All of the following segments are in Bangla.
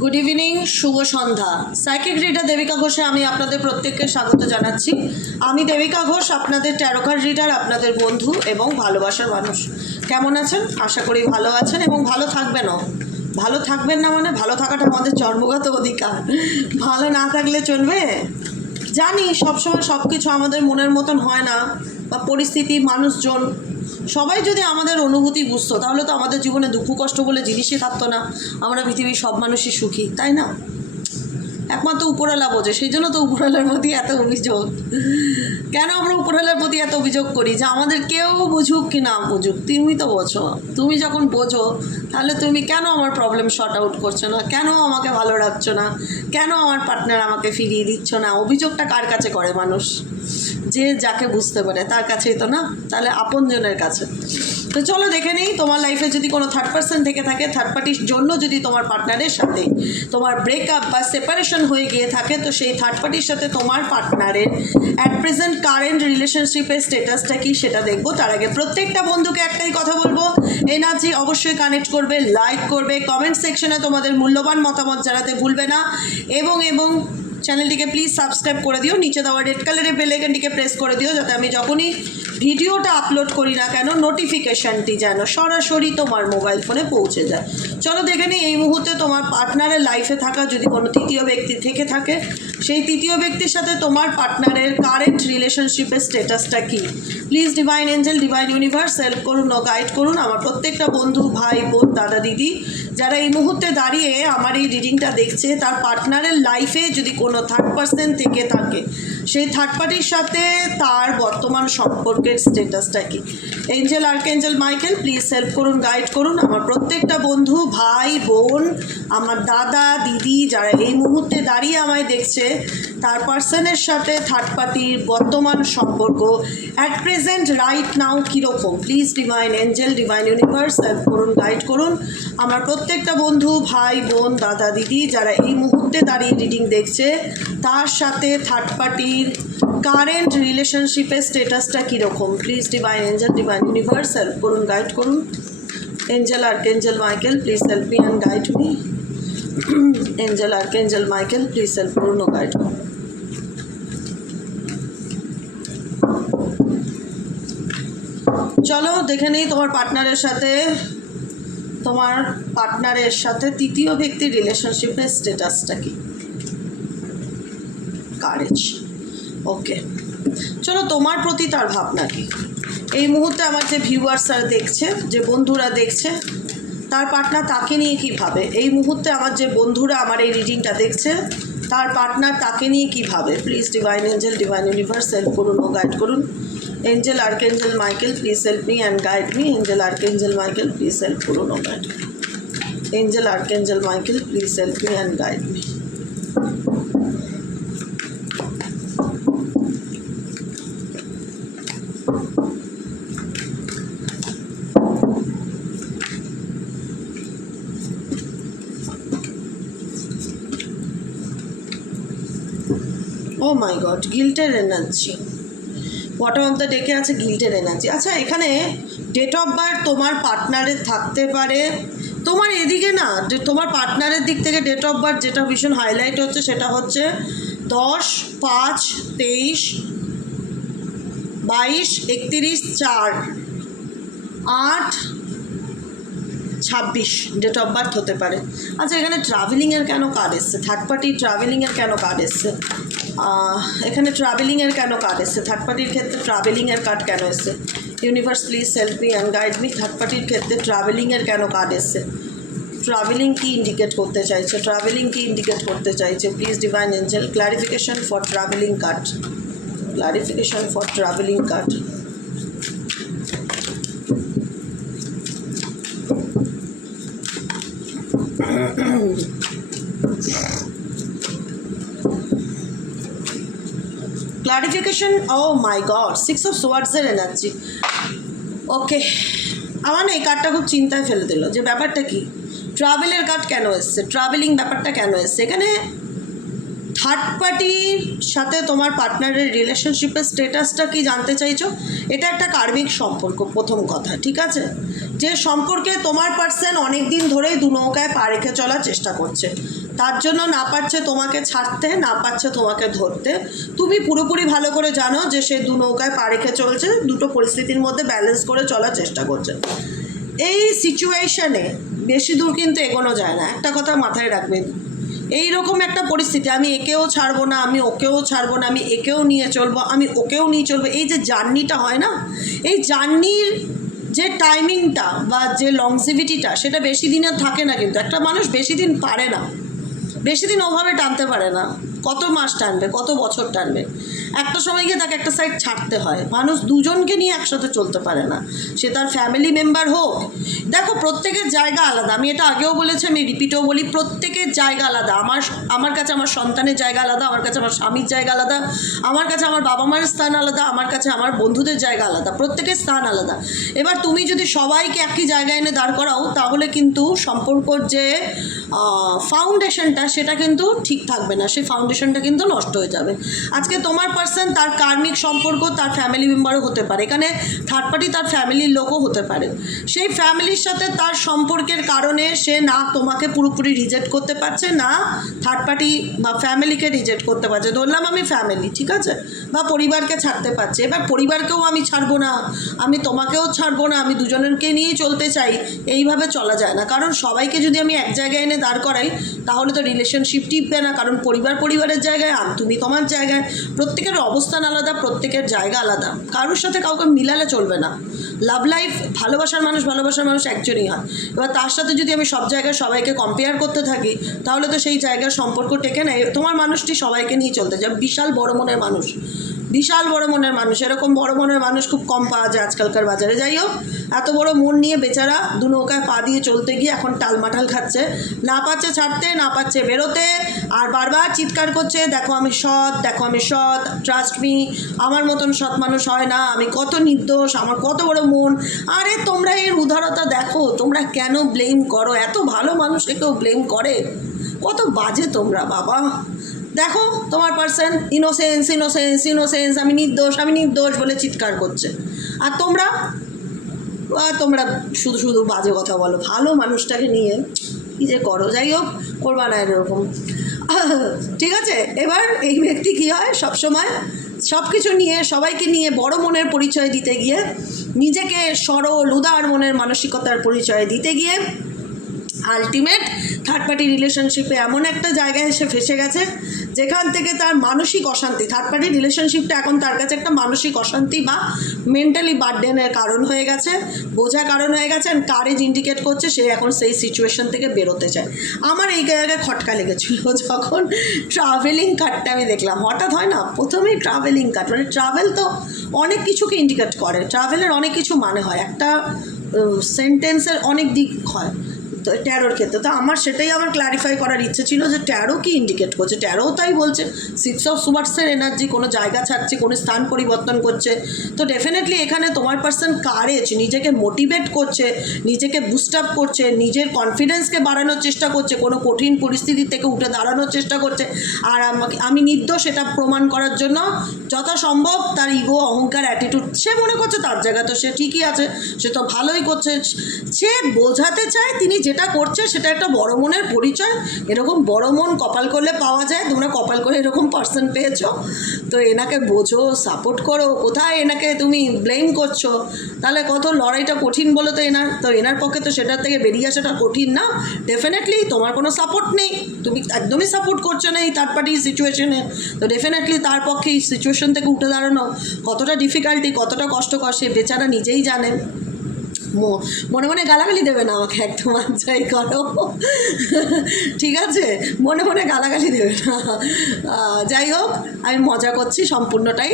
গুড ইভিনিং, শুভ সন্ধ্যা। সাইকিক রিডার দেবিকা ঘোষে আমি আপনাদের প্রত্যেককে স্বাগত জানাচ্ছি। আমি দেবিকা ঘোষ, আপনাদের ট্যারো কার্ড রিডার, আপনাদের বন্ধু এবং ভালোবাসার মানুষ। কেমন আছেন? আশা করি ভালো আছেন এবং ভালো থাকবেনও। ভালো থাকবেন না মানে ভালো থাকাটা আমাদের জন্মগত অধিকার। ভালো না থাকলে চলবে? জানি সবসময় সব কিছু আমাদের মনের মতন হয় না, বা পরিস্থিতি, মানুষজন সবাই যদি আমাদের অনুভূতি বুঝতো তাহলে তো আমাদের জীবনে দুঃখ কষ্ট বলে জিনিসই থাকতো না। আমরা পৃথিবীর সব মানুষই সুখী, তাই না? একমাত্র উপরওয়ালা বোঝে, সেই জন্য তো উপরওয়ালার প্রতি এত অভিযোগ। কেন আমরা উপরওয়ালার প্রতি এত অভিযোগ করি যে আমাদের কেউ বুঝুক কি না বুঝুক, তুমি তো বোঝো। তুমি যখন বোঝো তাহলে তুমি কেন আমার প্রবলেম শর্ট আউট করছো না? কেন আমাকে ভালো রাখছো না? কেন আমার পার্টনার আমাকে ফিরিয়ে দিচ্ছ না? অভিযোগটা কার কাছে করে মানুষ? যে যাকে বুঝতে পারে তার কাছেই তো না, তাহলে আপনজনের কাছে। তো চলো দেখে নিই, তোমার লাইফে যদি কোনো থার্ড পার্সন থেকে থাকে, থার্ড পার্টির জন্য যদি তোমার পার্টনারের সাথে তোমার ব্রেকআপ বা সেপারেশন হয়ে গিয়ে থাকে, তো সেই থার্ড পার্টির সাথে তোমার পার্টনারের অ্যাট প্রেজেন্ট কারেন্ট রিলেশনশিপের স্টেটাসটা কি সেটা দেখবো। তার আগে প্রত্যেকটা বন্ধুকে একটাই কথা বলবো, এনার্জি অবশ্যই কানেক্ট করবে, লাইক করবে, কমেন্ট সেকশনে তোমাদের মূল্যবান মতামত জানাতে ভুলবে না, এবং চ্যানেলটিকে প্লিজ সাবস্ক্রাইব করে দিও। নিচে দেওয়া রেড কালারের বেল আইকনটিকে প্রেস করে দিও, যাতে আমি যখনই ভিডিওটা আপলোড করি না কেন নোটিফিকেশানটি যেন সরাসরি তোমার মোবাইল ফোনে পৌঁছে যায়। চলো দেখে নিই, এই মুহূর্তে তোমার পার্টনারের লাইফে থাকা যদি কোনো তৃতীয় ব্যক্তি থেকে থাকে, সেই তৃতীয় ব্যক্তির সাথে তোমার পার্টনারের কারেন্ট রিলেশনশিপের স্টেটাসটা কী। Please divine angel, divine universe help করুন ও গাইড করুন আমার প্রত্যেকটা বন্ধু, ভাই, বোন, দাদা, দিদি যারা এই মুহূর্তে দাঁড়িয়ে আমার এই রিডিংটা দেখছে, তার পার্টনারের লাইফে যদি কোনো থার্ড পার্সন থেকে থাকে, সেই থার্ড পার্টির সাথে তার বর্তমান সম্পর্কের স্টেটাসটা কি। Angel, archangel Michael please help করুন, গাইড করুন আমার প্রত্যেকটা বন্ধু, ভাই, বোন, আমার দাদা, দিদি যারা এই মুহূর্তে দাঁড়িয়ে আমায় দেখছে, তার পার্সনের সাথে থার্ড পার্টির বর্তমান সম্পর্ক অ্যাট প্রেজেন্ট রাইট নাও কীরকম। Please divine angel, divine universe help করুন, গাইড করুন আমার প্রত্যেকটা বন্ধু, ভাই, বোন, দাদা, দিদি যারা এই মুহূর্তে দাঁড়িয়ে রিডিং দেখছে, তার সাথে থার্ড পার্টির কারেন্ট রিলেশনশিপের স্টেটাসটা কীরকম। Please divine angel, divine universe help করুন, গাইড করুন। Angel, archangel Michael please help me and guide me. Angel, archangel Michael please help করুন ও গাইড করুন। চলো দেখে নেই তোমার পার্টনারের সাথে তৃতীয় ব্যক্তির রিলেশনশিপের স্টেটাসটা কি। কারেজ, ওকে। চলো তোমার প্রতি তার ভাবনা কি। এই মুহূর্তে আমার যে ভিউয়ার্সরা দেখছে, যে বন্ধুরা দেখছে, তার পার্টনার তাকে নিয়ে কী ভাবে। এই মুহূর্তে আমার যে বন্ধুরা আমার এই রিডিংটা দেখছে, তার পার্টনার তাকে নিয়ে কী ভাবে। Please divine angel, divine universe help করুন ও গাইড করুন। Angel, archangel Michael please help me and guide me. Angel, archangel Michael please help করুন ও গাইড করুন। Angel, archangel Michael please help me and guide me. Oh my God, গিল্টের এনার্জি, বটম অফ দ্য ডেকে আছে গিল্টের এনার্জি। আচ্ছা, এখানে ডেট অফ বার্থ তোমার পার্টনারের থাকতে পারে। তোমার এদিকে না, যে তোমার পার্টনারের দিক থেকে ডেট অফ বার্থ যেটা ভীষণ হাইলাইট হচ্ছে সেটা হচ্ছে 10-5-23-4-8-26 ডেট অফ বার্থ হতে পারে। আচ্ছা, এখানে ট্রাভেলিংয়ের কেন কার্ড এসছে? থার্ড পার্টি ট্রাভেলিংয়ের কেন কার্ড এসছে? এখানে ট্রাভেলিংয়ের কেন কার্ড এসছে? থার্ড পার্টির ক্ষেত্রে ট্রাভেলিংয়ের কার্ড কেন এসছে? Universe please help me and guide me. Third পার্টির ক্ষেত্রে ট্রাভেলিংয়ের কেন কার্ড এসছে? ট্রাভেলিং কি ইন্ডিকেট করতে চাইছে? ট্রাভেলিং কি ইন্ডিকেট করতে চাইছে? Please divine angel clarification for traveling card, clarification for traveling card. Clarification, oh my God, 6 of সোয়ার্ডসের এনার্জি। ওকে, আমার না এই কার্ডটা খুব চিন্তায় ফেলে দিল যে ব্যাপারটা কি, ট্রাভেলের কার্ড কেন এসছে, ট্রাভেলিং ব্যাপারটা কেন এসছে। এখানে থার্ড পার্টির সাথে তোমার পার্টনারের রিলেশনশিপের স্টেটাসটা কি জানতে চাইছো। এটা একটা কার্মিক সম্পর্ক, প্রথম কথা, ঠিক আছে। যে সম্পর্কে তোমার পার্সন অনেক দিন ধরেই দু নৌকায় পা রেখে চলার চেষ্টা করছে, তার জন্য না পারছে তোমাকে ছাড়তে, না পারছে তোমাকে ধরতে। তুমি পুরোপুরি ভালো করে জানো যে সে দু নৌকায় পা রেখে চলছে, দুটো পরিস্থিতির মধ্যে ব্যালেন্স করে চলার চেষ্টা করছে। এই সিচুয়েশনে বেশি দূর কিন্তু এগোনো যায় না, একটা কথা মাথায় রাখবেন। এইরকম একটা পরিস্থিতি, আমি একেও ছাড়বো না, আমি ওকেও ছাড়বো না, আমি একেও নিয়ে চলবো, আমি ওকেও নিয়ে চলবো, এই যে জার্নিটা হয় না, এই জার্নির যে টাইমিংটা বা যে লংজিভিটিটা সেটা বেশি দিনের থাকে না। কিন্তু একটা মানুষ বেশি দিন পারে না, বেশি দিন ওভাবে টানতে পারে না। কত মাস টানবে, কত বছর টানবে, একটা সময় গিয়ে তাকে একটা সাইড ছাড়তে হয়। মানুষ দুজনকে নিয়ে একসাথে চলতে পারে না, সে তার ফ্যামিলি মেম্বার হোক। দেখো, প্রত্যেকের জায়গা আলাদা, আমি এটা আগেও বলেছি, আমি রিপিটও বলি, প্রত্যেকের জায়গা আলাদা। আমার কাছে আমার সন্তানের জায়গা আলাদা, আমার কাছে আমার স্বামীর জায়গা আলাদা, আমার কাছে আমার বাবা মায়ের স্থান আলাদা, আমার কাছে আমার বন্ধুদের জায়গা আলাদা, প্রত্যেকের স্থান আলাদা। এবার তুমি যদি সবাইকে একই জায়গায় এনে দাঁড় করাও, তাহলে কিন্তু সম্পর্কর যে ফাউন্ডেশনটা সেটা কিন্তু ঠিক থাকবে না, সেই ফাউন্ডেশনটা কিন্তু নষ্ট হয়ে যাবে। আজকে তোমার পার্সন তার কার্মিক সম্পর্ক তার ফ্যামিলি মেম্বারও হতে পারে, এখানে থার্ড পার্টি তার ফ্যামিলির লোকও হতে পারে। সেই ফ্যামিলির সাথে তার সম্পর্কের কারণে সে না তোমাকে পুরোপুরি রিজেক্ট করতে পারছে, না থার্ড পার্টি বা ফ্যামিলিকে রিজেক্ট করতে পারছে। ধরলাম আমি ফ্যামিলি, ঠিক আছে, বা পরিবারকে ছাড়তে পারছে। এবার পরিবারকেও আমি ছাড়বো না, আমি তোমাকেও ছাড়বো না, আমি দুজনকে নিয়েই চলতে চাই, এইভাবে চলা যায় না। কারণ সবাইকে যদি আমি এক জায়গায় এনে দাঁড় করাই, তাহলে তো রিলেশনশিপ টিকবে না। কারণ পরিবারের জায়গায়, তুমি তোমার জায়গায়, প্রত্যেকের অবস্থান আলাদা, প্রত্যেকের জায়গা আলাদা, কারোর সাথে কাউকে মিলালে চলবে না। লাভ লাইফ, ভালোবাসার মানুষ একজনই হয়। এবার তার সাথে যদি আমি সব জায়গায় সবাইকে কম্পেয়ার করতে থাকি, তাহলে তো সেই জায়গার সম্পর্ক টেকে নেয়। তোমার মানুষটি সবাইকে নিয়ে চলতে যায়, বিশাল বড় মনের মানুষ, বিশাল বড় মনের মানুষ, এরকম বড় মনের মানুষ খুব কম পাওয়া যায় আজকালকার বাজারে। যাই হোক, এত বড় মন নিয়ে বেচারা দু নৌকায় পা দিয়ে চলতে গিয়ে এখন টালমাটাল খাচ্ছে, না পাচ্ছে ছাড়তে, না পাচ্ছে বেরোতে, আর বারবার চিৎকার করছে, দেখো আমি সৎ, দেখো আমি সৎ, ট্রাস্ট মি, আমার মতন সৎ মানুষ হয় না, আমি কত নির্দোষ, আমার কত বড় মন। আরে তোমরা এর উদারতা দেখো, তোমরা কেন ব্লেম করো? এত ভালো মানুষকে কেউ ব্লেম করে? কত বাজে তোমরা বাবা। দেখো তোমার পার্সন ইনোসেন্স ইনোসেন্স ইনোসেন্স, আমি নির্দোষ বলে চিৎকার করছে, আর তোমরা শুধু শুধু বাজে কথা বলো। ভালো মানুষটাকে নিয়ে কী যে করো। যাই হোক, করবা না এরকম, ঠিক আছে। এবার এই ব্যক্তি কী হয়, সবসময় সব কিছু নিয়ে, সবাইকে নিয়ে বড় মনের পরিচয় দিতে গিয়ে, নিজেকে সরল উদার মনের মানসিকতার পরিচয় দিতে গিয়ে আলটিমেট থার্ড পার্টি রিলেশনশিপে এমন একটা জায়গায় এসে ফেসে গেছে, যেখান থেকে তার মানসিক অশান্তি, থার্ড পার্টি রিলেশনশিপটা এখন তার কাছে একটা মানসিক অশান্তি বা মেন্টালি বার্ডেনের কারণ হয়ে গেছে, বোঝা কারণ হয়ে গেছে। অ্যান্ড কারেজ ইন্ডিকেট করছে সে এখন সেই সিচুয়েশন থেকে বেরোতে চায়। আমার এই জায়গায় খটকা লেগেছিল যখন ট্রাভেলিং কার্ডটা আমি দেখলাম। হঠাৎ হয় না, প্রথমেই ট্রাভেলিং কার্ড, মানে ট্রাভেল তো অনেক কিছুকে ইন্ডিকেট করে, ট্রাভেলের অনেক কিছু মানে হয়, একটা সেন্টেন্সের অনেক দিক হয় তো ট্যারোর ক্ষেত্রে। তো আমার সেটাই আমার ক্ল্যারিফাই করার ইচ্ছে ছিল যে ট্যারো কি ইন্ডিকেট করছে। ট্যারোও তাই বলছে, 6 অফ সোয়ার্ডসের এনার্জি, কোনো জায়গা ছাড়ছে, কোনো স্থান পরিবর্তন করছে। তো ডেফিনেটলি এখানে তোমার পার্সন কারেজ, নিজেকে মোটিভেট করছে, নিজেকে বুস্ট আপ করছে, নিজের কনফিডেন্সকে বাড়ানোর চেষ্টা করছে, কোনো কঠিন পরিস্থিতি থেকে উঠে দাঁড়ানোর চেষ্টা করছে। আর আমি নির্দোষ এটা প্রমাণ করার জন্য যথাসম্ভব তার ইগো, অহংকার, অ্যাটিটিউড, সে মনে করছে তার জায়গা তো সে ঠিকই আছে, সে তো ভালোই করছে। সে বোঝাতে চায় তিনি যেটা করছে সেটা একটা বড় মনের পরিচয়। এরকম বড় মন কপাল করলে পাওয়া যায়। তোমরা কপাল করে এরকম পার্সন পেয়েছো, তো এনাকে বোঝো, সাপোর্ট করো। কোথায় এনাকে তুমি ব্লেম করছো? তাহলে কত লড়াইটা কঠিন বলো তো এনার পক্ষে তো সেটার থেকে বেরিয়ে আসাটা কঠিন না? ডেফিনেটলি তোমার কোনো সাপোর্ট নেই, তুমি একদমই সাপোর্ট করছো না এই থার্ড পার্টি সিচুয়েশনে। তো ডেফিনেটলি তার পক্ষে এই সিচুয়েশন থেকে উঠে দাঁড়ানো কতটা ডিফিকাল্টি, কতটা কষ্টকর সে বেচারা নিজেই জানেন। মনে মনে গালাগালি দেবে না আমাকে, একদম যাই করো, ঠিক আছে? মনে মনে গালাগালি দেবে না। যাই হোক, আমি মজা করছি সম্পূর্ণটাই।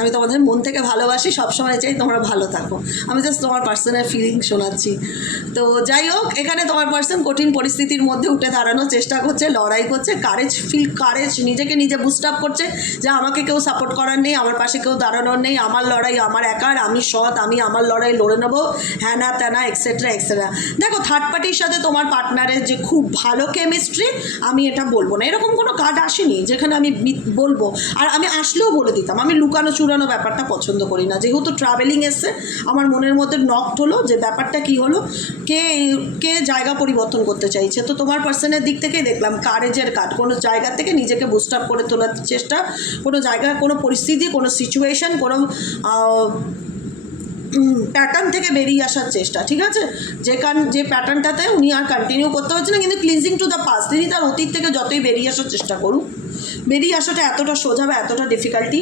আমি তোমাদের মন থেকে ভালোবাসি, সবসময় চাই তোমরা ভালো থাকো। আমি জাস্ট তোমার পার্সনের ফিলিং শোনাচ্ছি। তো যাই হোক, এখানে তোমার পার্সন কঠিন পরিস্থিতির মধ্যে উঠে দাঁড়ানোর চেষ্টা করছে, লড়াই করছে, কারেজ নিজেকে নিজে বুস্ট আপ করছে যে আমাকে কেউ সাপোর্ট করার নেই, আমার পাশে কেউ দাঁড়ানোর নেই, আমার লড়াই আমার একার, আমি সৎ, আমি আমার লড়াই লড়ে করে নেবো, হ্যানা ত্যানা এক্সেট্রা এক্সেট্রা। দেখো থার্ড পার্টির সাথে তোমার পার্টনারের যে খুব ভালো কেমিস্ট্রি, আমি এটা বলবো না, এরকম কোনো কার্ড আসেনি যেখানে আমি বলবো। আর আমি আসলেও বলে দিতাম, আমি লুকানো চুরানো ব্যাপারটা পছন্দ করি না। যেহেতু ট্রাভেলিং এসছে, আমার মনের মধ্যে নকড হলো যে ব্যাপারটা কি হলো, কে কে জায়গা পরিবর্তন করতে চাইছে। তো তোমার পার্সনের দিক থেকেই দেখলাম কারেজের কার্ড, কোনো জায়গা থেকে নিজেকে বুস্ট আপ করে তোলার চেষ্টা, কোনো জায়গা, কোনো পরিস্থিতি, কোনো সিচুয়েশন, কোনো প্যাটার্ন থেকে বেরিয়ে আসার চেষ্টা, ঠিক আছে? যে প্যাটার্নটাতে উনি আর কন্টিনিউ করতে পারছে না, কিন্তু ক্লিনজিং টু দ্য পাস্ট, তিনি তার অতীত থেকে যতই বেরিয়ে আসার চেষ্টা করুন, বেরিয়ে আসাটা এতটা সোজা বা এতটা ডিফিকাল্টি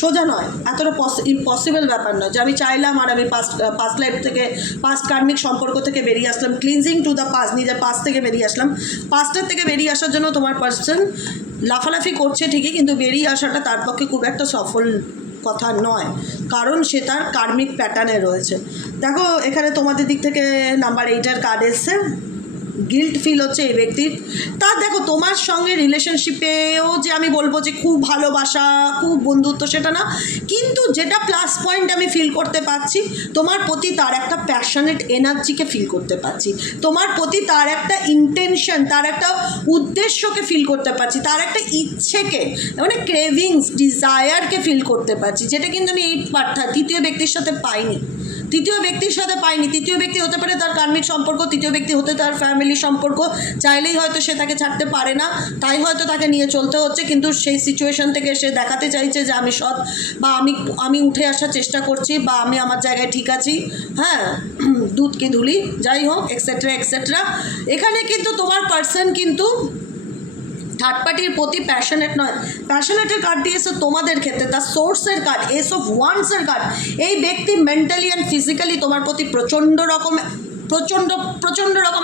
সোজা নয়, এতটা ইম্পসিবল ব্যাপার নয় যে আমি চাইলাম আর আমি পাস্ট লাইফ থেকে, পাস্ট কার্মিক সম্পর্ক থেকে বেরিয়ে আসলাম, ক্লিনজিং টু দ্য পাস্ট, নিজের পাস্ট থেকে বেরিয়ে আসলাম। পাস্টের থেকে বেরিয়ে আসার জন্য তোমার পার্সন লাফালাফি করছে ঠিকই, কিন্তু বেরিয়ে আসাটা তার পক্ষে খুব একটা সফল কথা নয়, কারণ সে তার কার্মিক প্যাটার্নে রয়েছে। দেখো এখানে তোমাদের দিক থেকে নাম্বার 8-এর কার্ড এসছে, গিল্ট ফিল হচ্ছে এই ব্যক্তির। তার দেখো তোমার সঙ্গে রিলেশনশিপেও যে আমি বলবো যে খুব ভালোবাসা, খুব বন্ধুত্ব, সেটা না, কিন্তু যেটা প্লাস পয়েন্ট আমি ফিল করতে পারছি, তোমার প্রতি তার একটা প্যাশনেট এনার্জিকে ফিল করতে পারছি, তোমার প্রতি তার একটা ইন্টেনশন, তার একটা উদ্দেশ্যকে ফিল করতে পারছি, তার একটা ইচ্ছেকে, মানে ক্রেভিংস, ডিজায়ারকে ফিল করতে পারছি, যেটা কিন্তু আমি এই তৃতীয় ব্যক্তির সাথে পাইনি। তৃতীয় ব্যক্তি হতে পারে তার কার্মিক সম্পর্ক, তৃতীয় ব্যক্তি হতে তার ফ্যামিলি সম্পর্ক, চাইলেই হয়তো সে তাকে ছাড়তে পারে না, তাই হয়তো তাকে নিয়ে চলতে হচ্ছে, কিন্তু সেই সিচুয়েশন থেকে সে দেখাতে চাইছে যে আমি সৎ, বা আমি উঠে আসার চেষ্টা করছি, বা আমি আমার জায়গায় ঠিক আছি, হ্যাঁ, দুধ কি ধুলি, যাই হোক এক্সেট্রা এক্সেট্রা। এখানে কিন্তু তোমার পার্সন কিন্তু থার্ড পার্টির প্রতি প্যাশনেট নয়। প্যাশনেটের কার্ড দিয়েছে তোমাদের ক্ষেত্রে, তার সোর্সের কার্ড, এস অফ ওয়ান্সের কার্ড। এই ব্যক্তি মেন্টালি অ্যান্ড ফিজিক্যালি তোমার প্রতি প্রচণ্ড রকম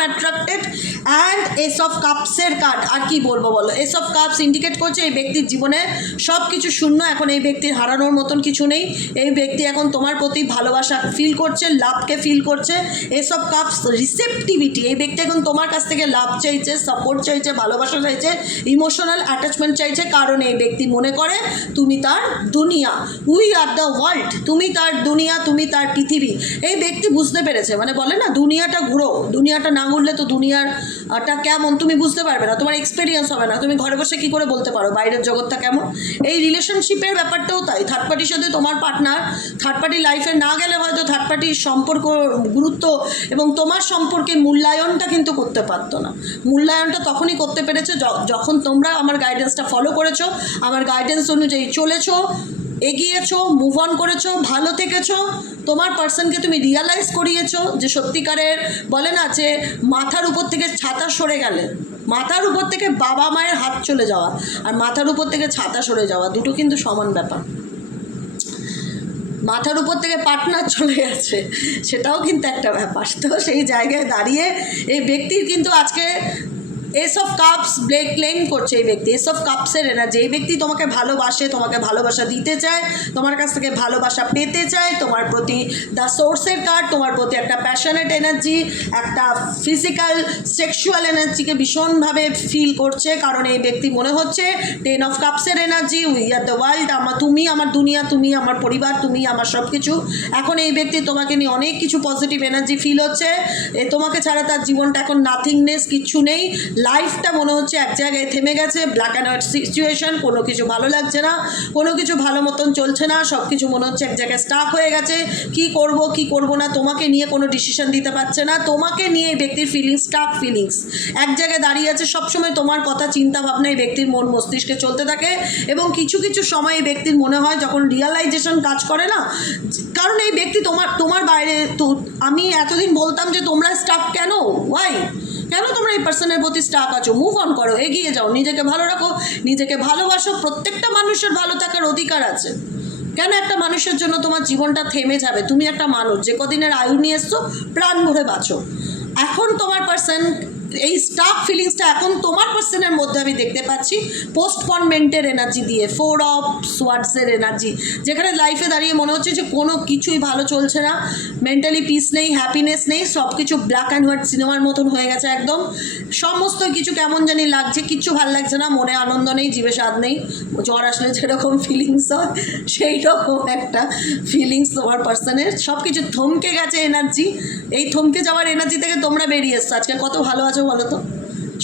অ্যাট্রাক্টেড। অ্যান্ড এস অফ কাপসের কার্ড, আর কি বলবো বলো, এস অফ কাপস ইন্ডিকেট করছে এই ব্যক্তির জীবনে সব কিছু শূন্য, এখন এই ব্যক্তির হারানোর মতন কিছু নেই। এই ব্যক্তি এখন তোমার প্রতি ভালোবাসা ফিল করছে, লাভকে ফিল করছে। এস অফ কাপস রিসেপটিভিটি, এই ব্যক্তি এখন তোমার কাছ থেকে লাভ চাইছে, সাপোর্ট চাইছে, ভালোবাসা চাইছে, ইমোশনাল অ্যাটাচমেন্ট চাইছে, কারণ এই ব্যক্তি মনে করে তুমি তার দুনিয়া, উই আর দ্য ওয়ার্ল্ড, তুমি তার দুনিয়া, তুমি তার পৃথিবী। এই ব্যক্তি বুঝতে পেরেছে, মানে বলে না দুনিয়াটা ঘুরো, দুনিয়াটা না ঘুরলে তো দুনিয়াটা কেমন তুমি বুঝতে পারবে না, তোমার এক্সপিরিয়েন্স হবে না, তুমি ঘরে বসে কী করে বলতে পারো বাইরের জগৎটা কেমন। এই রিলেশনশিপের ব্যাপারটাও তাই, থার্ড পার্টির সাথে তোমার পার্টনার থার্ড পার্টি লাইফে না গেলে হয়তো থার্ড পার্টির সম্পর্ক গুরুত্ব এবং তোমার সম্পর্কে মূল্যায়নটা কিন্তু করতে পারতো না। মূল্যায়নটা তখনই করতে পেরেছে যখন তোমরা আমার গাইডেন্সটা ফলো করেছো, আমার গাইডেন্স অনুযায়ী চলেছো, এগিয়েছো, মুভ অন করেছো, ভালো থেকেছো, তোমার পার্সনকে তুমি রিয়ালাইজ করিয়েছো যে সত্যিকারের, বলে না যে মাথার উপর থেকে ছাতা সরে গেলে, মাথার উপর থেকে বাবা মায়ের হাত চলে যাওয়া আর মাথার উপর থেকে ছাতা সরে যাওয়া দুটো কিন্তু সমান ব্যাপার। মাথার উপর থেকে পার্টনার চলে গেছে, সেটাও কিন্তু একটা ব্যাপার। তো সেই জায়গায় দাঁড়িয়ে এই ব্যক্তির কিন্তু আজকে এস অফ কাপস ক্লেম করছে এই ব্যক্তি, এস অফ কাপসের এনার্জি। এই ব্যক্তি তোমাকে ভালোবাসে, তোমাকে ভালোবাসা দিতে চায়, তোমার কাছ থেকে ভালোবাসা পেতে চায়, তোমার প্রতি দ্য সোর্সের কার্ড, তোমার প্রতি একটা প্যাশনেট এনার্জি, একটা ফিজিক্যাল সেক্সুয়াল এনার্জিকে ভীষণভাবে ফিল করছে, কারণ এই ব্যক্তি মনে হচ্ছে 10 অফ কাপসের energy, we are the world, তুমি আমার দুনিয়া, তুমি আমার পরিবার, তুমি আমার সব কিছু। এখন এই ব্যক্তি তোমাকে নিয়ে অনেক কিছু পজিটিভ এনার্জি ফিল হচ্ছে, তোমাকে ছাড়া তার জীবনটা এখন নাথিংনেস, কিচ্ছু নেই, লাইফটা মনে হচ্ছে এক জায়গায় থেমে গেছে, ব্ল্যাক অ্যান্ড হোয়াইট সিচুয়েশন, কোনো কিছু ভালো লাগছে না, কোনো কিছু ভালো মতন চলছে না, সব কিছু মনে হচ্ছে এক জায়গায় স্টাক হয়ে গেছে, কি করব না, তোমাকে নিয়ে কোনো ডিসিশন দিতে পারছে না, তোমাকে নিয়ে এই ব্যক্তির ফিলিংস, স্টাক ফিলিংস এক জায়গায় দাঁড়িয়ে আছে, সবসময় তোমার কথা চিন্তা ভাবনা এই ব্যক্তির মন মস্তিষ্কে চলতে থাকে। এবং কিছু কিছু সময় এই ব্যক্তির মনে হয় যখন রিয়ালাইজেশন কাজ করে না, কারণ এই ব্যক্তি তোমার বাইরে, তো আমি এতদিন বলতাম যে তোমরা স্টাক কেন, ওয়াই, কেন তোমরা এই পার্সনের প্রতি স্টাক আছো, মুভ অন করো, এগিয়ে যাও, নিজেকে ভালো রাখো, নিজেকে ভালোবাসো, প্রত্যেকটা মানুষের ভালো থাকার অধিকার আছে। কেন একটা মানুষের জন্য তোমার জীবনটা থেমে যাবে? তুমি একটা মানুষ, যে কদিনের আয়ু নিয়ে এসছো, প্রাণ ভরে বাঁচো। এখন তোমার পার্সন এই স্টাক ফিলিংসটা এখন তোমার পার্সনের মধ্যে আমি দেখতে পাচ্ছি পোস্টপনমেন্টের এনার্জি দিয়ে, 4 অফ সোয়ার্ডসের এনার্জি, যেখানে লাইফে দাঁড়িয়ে মনে হচ্ছে যে কোনো কিছুই ভালো চলছে না, মেন্টালি পিস নেই, হ্যাপিনেস নেই, সব কিছু ব্ল্যাক অ্যান্ড হোয়াইট সিনেমার মতন হয়ে গেছে একদম, সমস্ত কিছু কেমন জানি লাগছে, কিচ্ছু ভালো লাগছে না, মনে আনন্দ নেই, জিভে স্বাদ নেই, জ্বর আসলে যেরকম ফিলিংস হয় সেই রকম একটা ফিলিংস তোমার পার্সনের, সব কিছু থমকে গেছে এনার্জি। এই থমকে যাওয়ার এনার্জি থেকে তোমরা বেরিয়ে এসছো, আজকে কত ভালো আছো বলো তো,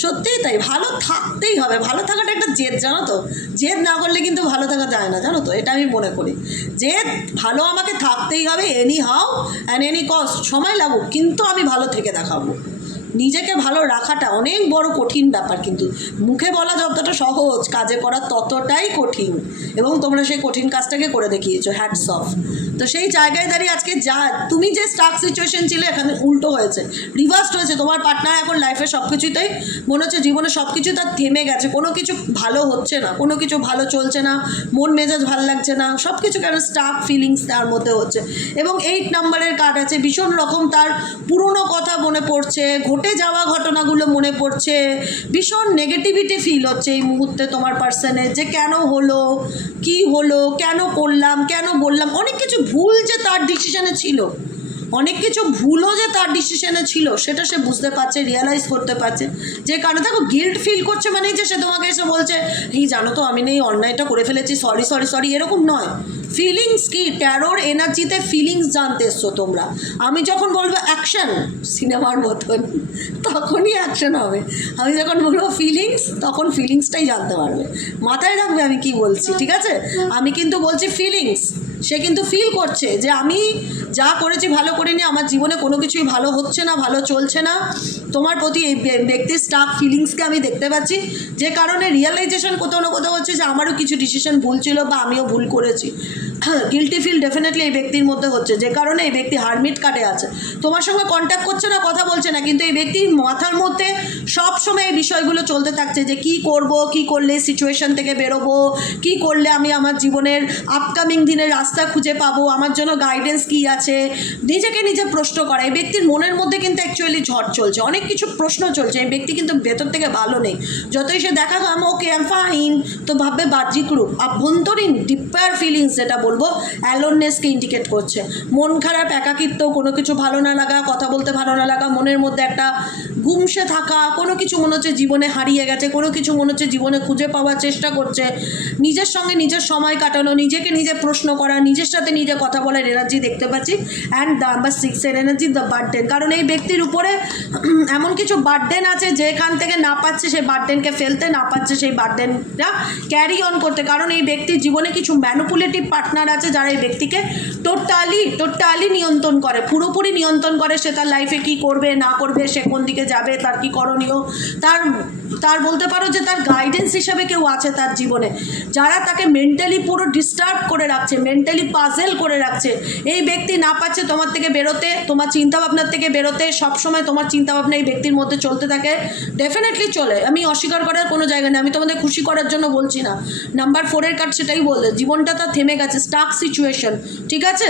সত্যিই তাই, ভালো থাকতেই হবে, ভালো থাকাটা একটা জেদ, জানো তো, জেদ না করলে কিন্তু ভালো থাকা যায় না, জানো তো, এটা আমি মনে করি, জেদ ভালো আমাকে থাকতেই হবে, any how and any cost, সময় লাগুক কিন্তু আমি ভালো থেকে দেখাবো। নিজেকে ভালো রাখাটা অনেক বড় কঠিন ব্যাপার, কিন্তু মুখে বলা যতটা সহজ, কাজে করা ততটাই কঠিন, এবং তোমরা সেই কঠিন কাজটাকে করে দেখিয়েছো, হ্যাটস অফ। তো সেই জায়গায় দাঁড়িয়ে আজকে যা তুমি যে স্টাক সিচুয়েশন ছিলে এখানে উল্টো হয়েছে, রিভার্সড হয়েছে, তোমার পার্টনার এখন লাইফে সব কিছুতেই মনে হচ্ছে, জীবনে সব কিছু তার থেমে গেছে, কোনো কিছু ভালো হচ্ছে না, কোনো কিছু ভালো চলছে না, মন মেজাজ ভালো লাগছে না, সব কিছু কেন স্টাক ফিলিংস তার মধ্যে হচ্ছে। এবং 8 নাম্বারের কার্ড আছে, ভীষণ রকম তার পুরনো কথা মনে পড়ছে, ঘটে যাওয়া ঘটনাগুলো মনে পড়ছে, ভীষণ নেগেটিভিটি ফিল হচ্ছে এই মুহূর্তে তোমার পার্সনের, যে কেন হলো, কি হলো, কেন করলাম, কেন বললাম, অনেক কিছু ভুল যে তার ডিসিশনে ছিল, অনেক কিছু ভুলও যে তার ডিসিশনে ছিল সেটা সে বুঝতে পারছে, রিয়েলাইজ করতে পারছে, যে কারণে দেখো গিল্ট ফিল করছে, মানে যে সে তোমাকে এসে বলছে এই জানো তো আমি এই অন্যায়টা করে ফেলেছি, সরি সরি সরি, এরকম নয়। ফিলিংস কি, ট্যারোর এনার্জিতে ফিলিংস জানতে এসছো তোমরা, আমি যখন বলবো অ্যাকশন সিনেমার মতন তখনই অ্যাকশন হবে, আমি যখন বলবো ফিলিংস তখন ফিলিংসটাই জানতে পারবে, মাথায় রাখবে আমি কি বলছি, ঠিক আছে? আমি কিন্তু বলছি ফিলিংস, সে কিন্তু ফিল করছে যে আমি যা করেছি ভালো করিনি, আমার জীবনে কোনো কিছুই ভালো হচ্ছে না, ভালো চলছে না, তোমার প্রতি এই ব্যক্তির স্টাক ফিলিংসকে আমি দেখতে পাচ্ছি, যে কারণে রিয়েলাইজেশন কোথাও না কোথাও হচ্ছে যে আমারও কিছু ডিসিশন ভুল ছিল বা আমিও ভুল করেছি, গিল্টি ফিল ডেফিনেটলি এই ব্যক্তির মধ্যে হচ্ছে, যে কারণে এই ব্যক্তি হারমিট কার্ডে আছে, তোমার সঙ্গে কন্ট্যাক্ট করছে না, কথা বলছে না, কিন্তু এই ব্যক্তির মাথার মধ্যে সবসময় এই বিষয়গুলো চলতে থাকছে, যে কি করব, কি করলে সিচুয়েশন থেকে বেরোবো, কি করলে আমি আমার জীবনের আপকামিং দিনের রাস্তা খুঁজে পাবো, আমার জন্য গাইডেন্স কি আছে, নিজেকে নিজে প্রশ্ন করা, এই ব্যক্তির মনের মধ্যে কিন্তু অ্যাকচুয়ালি ঝড় চলছে, অনেক কিছু প্রশ্ন চলছে, এই ব্যক্তি কিন্তু ভেতর থেকে ভালো নেই, যতই সে দেখা আমি ওকে আই এম ফাইন, তো ভাববে বাহ্যিক রূপ, আভ্যন্তরীণ ডিপার ফিলিংস যেটা বলবো অ্যালোননেসকে ইন্ডিকেট করছে, মন খারাপ, একাকিত্ব, কোনো কিছু ভালো না লাগা, কথা বলতে ভালো না লাগা, মনের মধ্যে একটা গুমসে থাকা, কোনো কিছু মনে হচ্ছে জীবনে হারিয়ে গেছে, কোনো কিছু মনে হচ্ছে জীবনে খুঁজে পাওয়ার চেষ্টা করছে, নিজের সঙ্গে নিজের সময় কাটানো, নিজেকে নিজে প্রশ্ন করা, নিজের সাথে নিজে কথা বলার এনার্জি দেখতে পাচ্ছি। And number 6 energy the burden, কারণ এই ব্যক্তির উপরে এমন কিছু বার্ডেন আছে যেখান থেকে না পাচ্ছে সেই বার্ডেনকে ফেলতে, না পাচ্ছে সেই বার্ডেনটা ক্যারি অন করতে, কারণ এই ব্যক্তির জীবনে কিছু ম্যানিপুলেটিভ পার্টনার আছে যারা এই ব্যক্তিকে টোটালি নিয়ন্ত্রণ করে, পুরোপুরি নিয়ন্ত্রণ করে, সে তার লাইফে কি করবে না করবে, সে কোন দিকে যাবে, তার কি করণীয়, তার বলতে পারো যে তার গাইডেন্স হিসাবে কেউ আছে তার জীবনে, যারা তাকে মেন্টালি পুরো ডিস্টার্ব করে রাখছে, মেন্টালি পাজেল করে রাখছে। এই ব্যক্তি না পাচ্ছে তোমার থেকে বেরোতে, তোমার চিন্তাভাবনার থেকে বেরোতে, সবসময় তোমার চিন্তাভাবনা এই ব্যক্তির মধ্যে চলতে থাকে, ডেফিনেটলি চলে, আমি অস্বীকার করার কোনো জায়গা নেই, আমি তোমাদের খুশি করার জন্য বলছি না। নাম্বার 4 কার্ড সেটাই বললে, জীবনটা তার থেমে গেছে, স্টাক সিচুয়েশন, ঠিক আছে?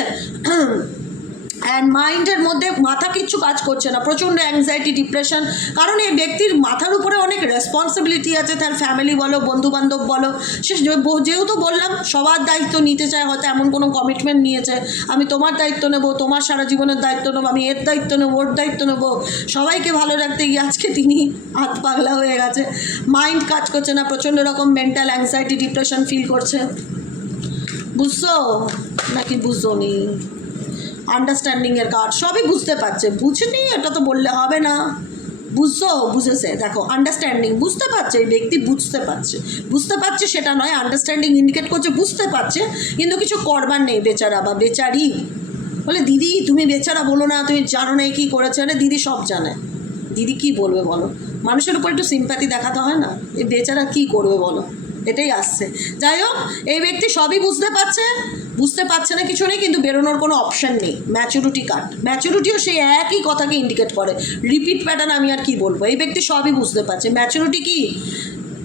অ্যান্ড মাইন্ডের মধ্যে মাথা কিচ্ছু কাজ করছে না, প্রচণ্ড অ্যাংজাইটি, ডিপ্রেশন, কারণ এই ব্যক্তির মাথার উপরে অনেক রেসপন্সিবিলিটি আছে, তার ফ্যামিলি বলো, বন্ধুবান্ধব বলো, সে যেহেতু বললাম সবার দায়িত্ব নিতে চায়, হয়তো এমন কোনো কমিটমেন্ট নিয়েছে আমি তোমার দায়িত্ব নেবো, তোমার সারা জীবনের দায়িত্ব নেবো, আমি এর দায়িত্ব নেবো, ওর দায়িত্ব নেবো, সবাইকে ভালো রাখতে গিয়ে আজকে তিনি হাত পাগলা হয়ে গেছে, মাইন্ড কাজ করছে না, প্রচণ্ড রকম মেন্টাল অ্যাংজাইটি, ডিপ্রেশন ফিল করছে, বুঝছো নাকি বুঝো নি? আন্ডারস্ট্যান্ডিংয়ের কার্ড, সবই বুঝতে পারছে, বুঝনি এটা তো বললে হবে না, বুঝছো, বুঝেছে, দেখো আন্ডারস্ট্যান্ডিং, বুঝতে পারছে এই ব্যক্তি, বুঝতে পারছে সেটা নয়, আন্ডারস্ট্যান্ডিং ইন্ডিকেট করছে বুঝতে পারছে, কিন্তু কিছু করবার নেই, বেচারা বা বেচারি, বলে দিদি তুমি বেচারা বলো না, তুমি জানো না কী করেছে, আরে দিদি সব জানে, দিদি কী বলবে বলো, মানুষের উপর একটু সিম্প্যাথি দেখাতে হয় না, এই বেচারা কী করবে বলো, এটাই আসছে। যাই হোক, এই ব্যক্তি সবই বুঝতে পারছে না কিছু নেই, কিন্তু বেরোনোর কোনো অপশান নেই। ম্যাচুরিটি কার্ড, ম্যাচুরিটিও সেই একই কথাকে ইন্ডিকেট করে, রিপিট প্যাটার্ন, আমি আর কি বলবো, এই ব্যক্তি সবই বুঝতে পারছে, ম্যাচুরিটি কি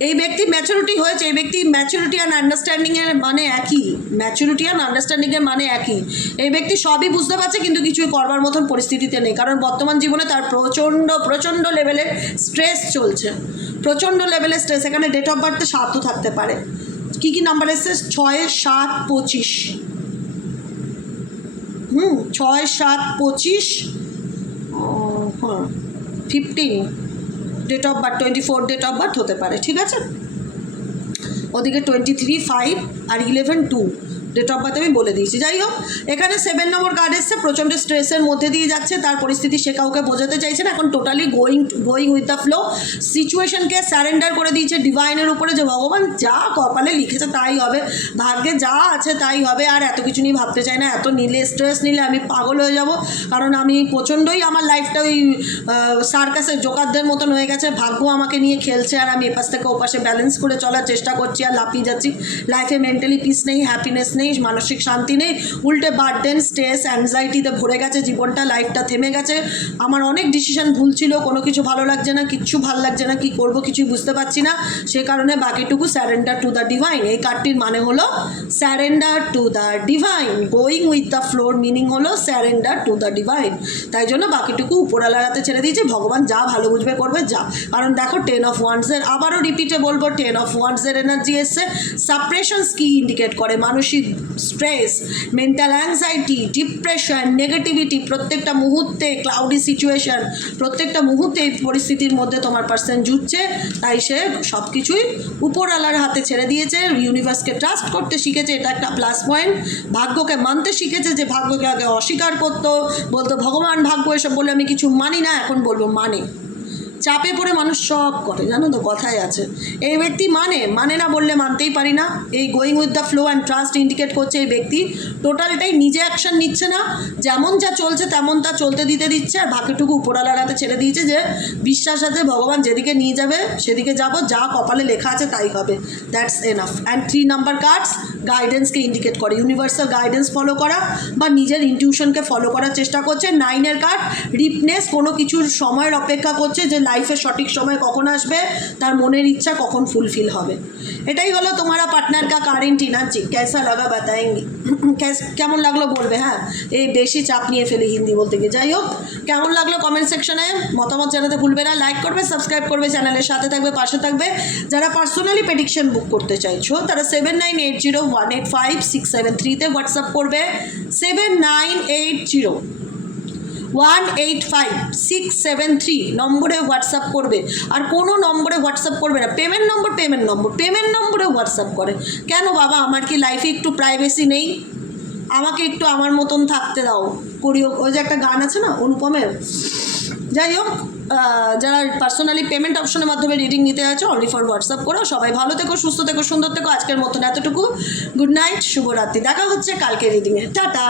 এই ব্যক্তি ম্যাচুরিটি হয়েছে, এই ব্যক্তি ম্যাচুরিটি অ্যান্ড আন্ডারস্ট্যান্ডিংয়ের মানে একই, ম্যাচুরিটি অ্যান্ড আন্ডারস্ট্যান্ডিংয়ের মানে একই। এই ব্যক্তি সবই বুঝতে পারছে কিন্তু কিছুই করবার মতন পরিস্থিতিতে নেই, কারণ বর্তমান জীবনে তার প্রচণ্ড লেভেলের স্ট্রেস চলছে, প্রচণ্ড লেভেলের স্ট্রেস। এখানে ডেট অফ বার্থে 7ও থাকতে পারে। কী কী নাম্বার এসছে? 6, 7, 25। 6, 7, 25, 15 date of birth, 24 date of birth হতে পারে, ঠিক আছে। ওদিকে 23, 5 আর 11, 2 ডেট অফ বার্থ আমি বলে দিয়েছি। যাই হোক, এখানে 7 নম্বর কার্ড এসছে, প্রচণ্ড স্ট্রেসের মধ্যে দিয়ে যাচ্ছে, তার পরিস্থিতি সে কাউকে বোঝাতে চাইছে না, এখন totally going with the flow, সিচুয়েশনকে স্যারেন্ডার করে দিয়েছে ডিভাইনের উপরে, যে ভগবান যা কপালে লিখেছে তাই হবে, ভাগ্যে যা আছে তাই হবে, আর এত কিছু নিয়ে ভাবতে চাই না। এত নিলে স্ট্রেস নিলে আমি পাগল হয়ে যাব, কারণ আমি প্রচণ্ডই আমার লাইফটা ওই সার্কাসের জোকারদের মতন হয়ে গেছে, ভাগ্য আমাকে নিয়ে খেলছে, আর আমি এপাশ থেকে ওপাশে ব্যালেন্স করে চলার চেষ্টা করছি আর লাফিয়ে যাচ্ছি। লাইফে মেন্টালি পিস নেই, হ্যাপিনেস নেই, মানসিক শান্তি নেই, উল্টে বার্ডেন, স্ট্রেস, অ্যাংজাইটিতে ভরে গেছে জীবনটা, লাইফটা থেমে গেছে। আমার অনেক ডিসিশন ভুল ছিল, কোনো কিছু ভালো লাগছে না, কিচ্ছু ভালো লাগছে না, কি করব কিছুই বুঝতে পারছি না, সে কারণে বাকিটুকু স্যারেন্ডার টু দ্য ডিভাইন। এই কার্ডটির মানে হলো surrender to the divine, going with the floor meaning হলো স্যারেন্ডার টু দ্য ডিভাইন। তাই জন্য বাকিটুকু উপরওয়ালার হাতে ছেড়ে দিয়েছে, ভগবান যা ভালো বুঝবে করবে, যা। কারণ দেখো 10 অফ ওয়ান্সের, আবারও রিপিটে বলবো, 10 অফ ওয়ান্সের এনার্জি এসছে। সাপ্রেশনস কি ইন্ডিকেট করে? মানসিক stress, mental anxiety, depression, negativity, প্রত্যেকটা মুহূর্তে ক্লাউডি সিচুয়েশন, প্রত্যেকটা মুহূর্তে এই পরিস্থিতির মধ্যে তোমার পার্সন জুটছে। তাই সে সব কিছুই উপরওয়ালার হাতে ছেড়ে দিয়েছে, ইউনিভার্সকে ট্রাস্ট করতে শিখেছে, এটা একটা প্লাস পয়েন্ট। ভাগ্যকে মানতে শিখেছে, যে ভাগ্যকে আগে অস্বীকার করতো, বলতো ভগবান ভাগ্য এসব বলে আমি কিছু মানি না, এখন বলবো মানে। চাপে পড়ে মানুষ সব করে, জানো তো, কথাই আছে। এই ব্যক্তি মানে না বললে মানতেই পারি না। এই going with the flow and trust indicate করছে এই ব্যক্তি টোটালটাই নিজে অ্যাকশন নিচ্ছে না, যেমন যা চলছে তেমন তা চলতে দিচ্ছে, আর বাকিটুকু উপরওয়ালার হাতে ছেড়ে দিয়েছে, যে বিশ্বাস আছে ভগবান যেদিকে নিয়ে যাবে সেদিকে যাব, যা কপালে লেখা আছে তাই হবে, that's enough. And 3 number cards গাইডেন্সকে ইন্ডিকেট করে, ইউনিভার্সাল গাইডেন্স ফলো করা বা নিজের ইনটিউশনকে ফলো করার চেষ্টা করছে। 9 কার্ড রিপনেস, কোনো কিছুর সময়ের অপেক্ষা করছে, যে লাইফের সঠিক সময় কখন আসবে, তার মনের ইচ্ছা কখন ফুলফিল হবে। এটাই হলো তোমারা পার্টনার কা কারেন্ট এনার্জি। कैसा लगा बताएंगे? কেমন লাগলো বলবে। হ্যাঁ, এই বেশি চাপ নিয়ে ফেলি হিন্দি বলতে গিয়ে। যাই হোক, কেমন লাগলো কমেন্ট সেকশনে মতামত জানাতে ভুলবে না। লাইক করবে, সাবস্ক্রাইব করবে, চ্যানেলের সাথে থাকবে, পাশে থাকবে। যারা পার্সোনালি প্রেডিকশন বুক করতে চাইছো তারা 7980185673-তে হোয়াটসঅ্যাপ করবে। 7980185673 নম্বরে হোয়াটসঅ্যাপ করবে। আর কোনো নম্বরে হোয়াটসঅ্যাপ করবে না, পেমেন্ট নম্বরে হোয়াটসঅ্যাপ করে। কেন বাবা, আমার কি লাইফে একটু প্রাইভেসি নেই? আমাকে একটু আমার মতন থাকতে দাও। ওই যে একটা গান আছে না অনুপমের। যাই হোক, যারা পার্সোনালি পেমেন্ট অপশনের মাধ্যমে রিডিং নিতে আছে, অনলি ফর হোয়াটসঅ্যাপ করো। সবাই ভালো থেকো, সুস্থ থেকো, সুন্দর থেকো। আজকের মতন এতটুকু। গুড নাইট, শুভরাত্রি। দেখা হচ্ছে কালকে রিডিংয়ে। টাটা।